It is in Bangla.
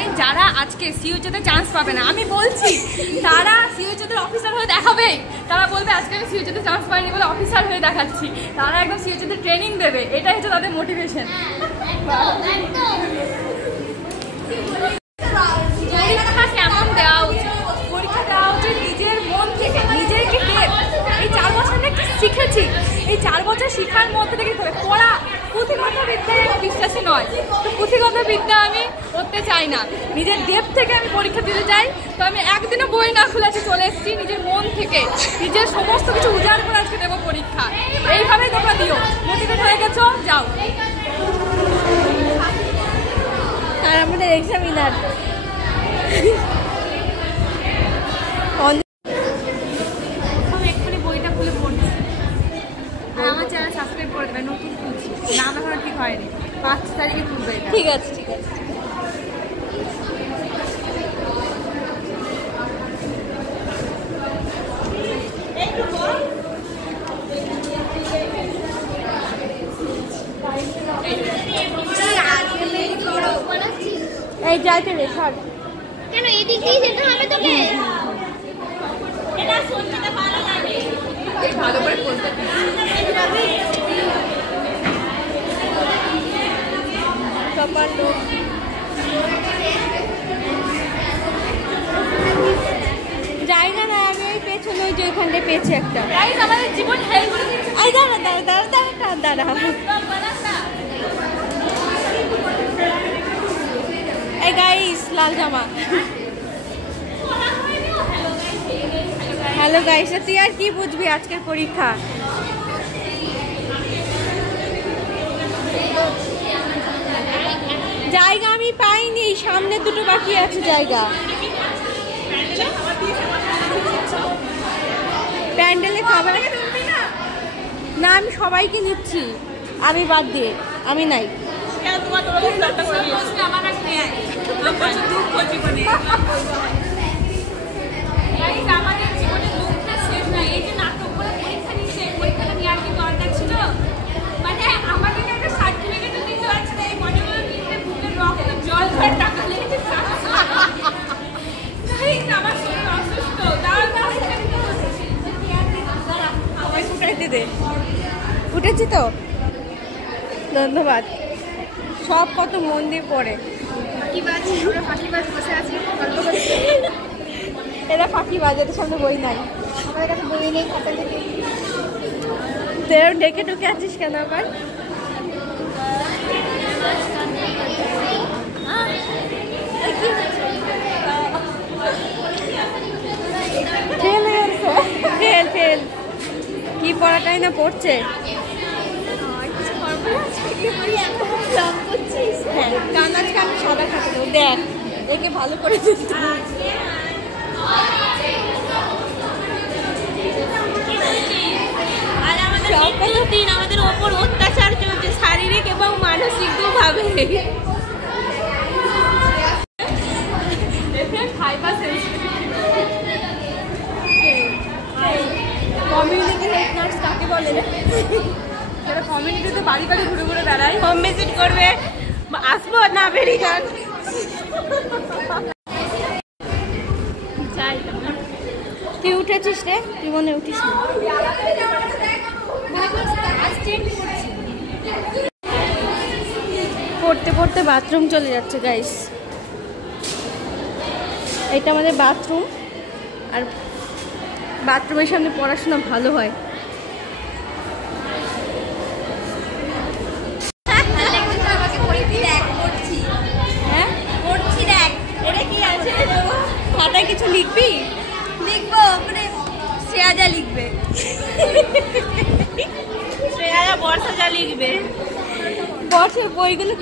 চাই যারা আজকে সিইউতে চান্স পাবে না, আমি বলছি তারা সিইউতে অফিসার হয়ে দেখাবে। তারা বলবে আজকে আমি সিইউতে চান্স পাইনি বলে অফিসার হয়ে দেখাচ্ছি। তারা একদম সিইউতে ট্রেনিং দেবে, এটাই হচ্ছে তাদের মোটিভেশন। পরীক্ষা কেমন দেওয়া উচিত? পরীক্ষা দেওয়া উচিত নিজের মন থেকে। নিজের কি এই 4 বছর কি শিখেছি, এই 4 বছর শিখার মধ্যে থেকে পড়া পুঁথিগত বিদ্যায় বিশ্বাসী নয়, তো পুঁথিগত বিদ্যা আমি করতে চাই না। নিজের দেব থেকে আমি পরীক্ষা দিতে চাই। তো আমি একদিনও বই না খুলেছি, চলে এসেছি নিজের মন থেকে, নিজের সমস্ত কিছু উজাড় করে আজকে দেবো পরীক্ষা। এইভাবেই তোমরা দিও, মোটিভেট হয়ে গেছো, যাও। আর আমাদের এক্সামিনার এক্ষুনি বইটা খুলে পড়ছি। আর আমার চ্যানেল সাবস্ক্রাইব করে দেবে, নতুন খুলছি, নাম এখন ঠিক হয়নি, 5 তারিখে খুলবে। ঠিক আছে, ঠিক আছে। এই যাইতে রে ছাড়, কেন এদিক দিয়ে যেতে হবে তোকে? এটা সত্যিটা ভালো লাগে, এই ভালো করে বলতে জায়গা না, আমি ওই পেছনে ওই যে ওইখানটায় পেয়েছি একটা। গাইস আমাদের জীবন হেল্প করে দিচ্ছে। এই দাঁড়া দাঁড়া দাঁড়া দাঁড়া দাঁড়া এই গাইস লাল জামা। হ্যালো গাইস, তুই আর কি বুঝবি আজকের পরীক্ষা? জায়গা আমি পাইনি, সামনে দুটো বাকি আছে জায়গা। প্যান্ডেলে খাবার না, আমি সবাইকে নিচ্ছি, আমি বাদ দিয়ে, আমি নাই। আমাদের জীবনে দুঃখটা শেষ নাই। এই যে নাটক করে পরীক্ষা নিচ্ছে, পরীক্ষাটা নেওয়ার কি দরকার ছিল? মানে আমাদের একটা সার্টিফিকেটও দিতে পারছে না, এই মডেলগুলো নিতে বুকের রক্ত জল ধরে টাকা লেগেছে। আমার শরীর অসুস্থ, উঠাইতে দে, উঠেছি তো, ধন্যবাদ। সব কত মন দিয়ে পড়ে। ফাঁকিবাজ বসে আছি, এরা ফাঁকিবাজ, এদের সামনে বই নাই, আমাদের কাছে বই নেই, খাতা থেকে তোর ডেকে ঢুকে আছিস কেন আবার? ফেল ফেল, কি পড়াটাই না পড়ছে। হ্যাঁ, কান আজকে আমি সাদা খাতে দেবো, দেখ একে ভালো করে দিতে। আর আমাদের দিন আমাদের ওপর অত্যাচার চলছে, শারীরিক এবং মানসিক ভাবে। কমিউনিটি হেলথ নার্স কাকে বলে রে? যারা কমিউনিটিতে বাড়ি বাড়ি ঘুরে ঘুরে বেড়ায়, হোম ভিজিট করবে, আসবো না বেরিয়ে যান। তুই উঠেছিস রে? তুই মনে উঠিস না। পড়তে পড়তে বাথরুম চলে যাচ্ছে গাইস। এটা আমাদের বাথরুম, আর বাথরুমের সামনে পড়াশোনা ভালো হয়। হ্যাঁ পড়ছি, দেখ এটা কি আছে, খাতায় কিছু লিখবি? লিখবো, ওখানে শ্রেয়া লিখবে, শ্রেয়া বর্ষা যা লিখবে, বর্ষের বইগুলো